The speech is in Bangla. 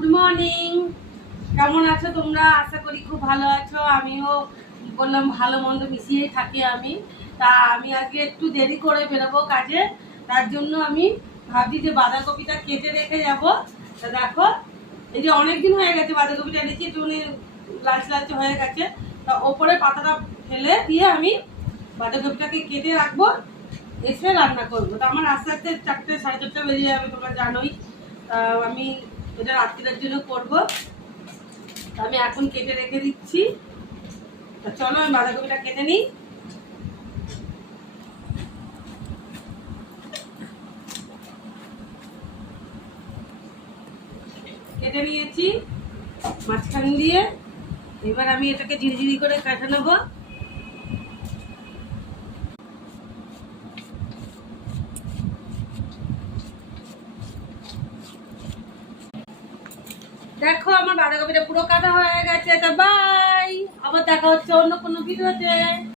Good morning. কেমন আছো তোমরা? আশা করি খুব ভালো আছো। আমিও বললাম ভালো মন্দ মিশিয়েই থাকি আমি। তা আমি আজকে একটু দেরি করে বেরোবো কাজে, তার জন্য আমি ভাবছি যে বাঁধাকপিটা কেটে রেখে যাব। তা দেখো, এই যে অনেকদিন হয়ে গেছে বাঁধাকপিটা এনেছি, একটু লালচে লালচে হয়ে গেছে। তা ওপরে পাতাটা ফেলে দিয়ে আমি বাঁধাকপিটাকে কেটে রাখবো, এসে রান্না করবো। তো আমার আস্তে আস্তে 4টে 4:30 বেজে যাবে, তোমরা জানোই। আমি এটা রাত্রির জন্য করবো। আমি এখন কেটে রেখে দিচ্ছি। তা চলো আমি বাঁধাকপিটা কেটে নিই। কেটে নিয়েছি মাঝখান দিয়ে। এবার আমি এটাকে ঝিরিঝিরি করে কেটে নেবো। দেখো আমার বাঁধাকপিটা পুরো কাটা হয়ে গেছে। তা বাই, আবার দেখা হচ্ছে অন্য কোনো ভিডিওতে।